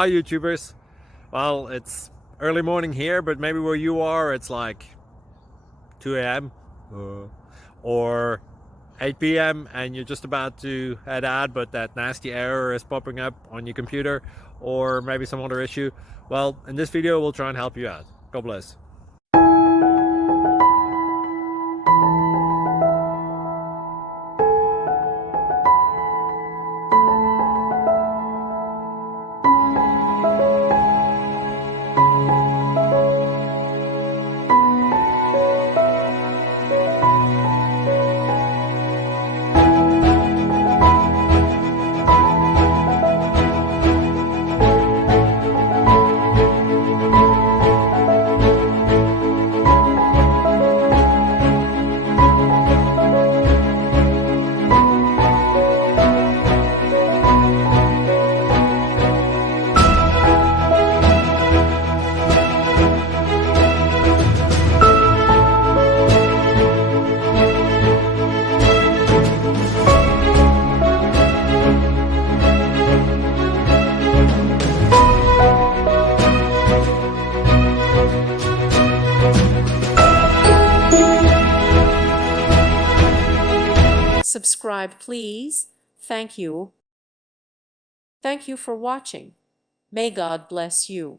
Hi YouTubers. Well, it's early morning here, but maybe where you are it's like 2 a.m. or 8 p.m. and you're just about to head out, but that nasty error is popping up on your computer, or maybe some other issue. Well, in this video we'll try and help you out. God bless. Subscribe, please. Thank you. Thank you for watching. May God bless you.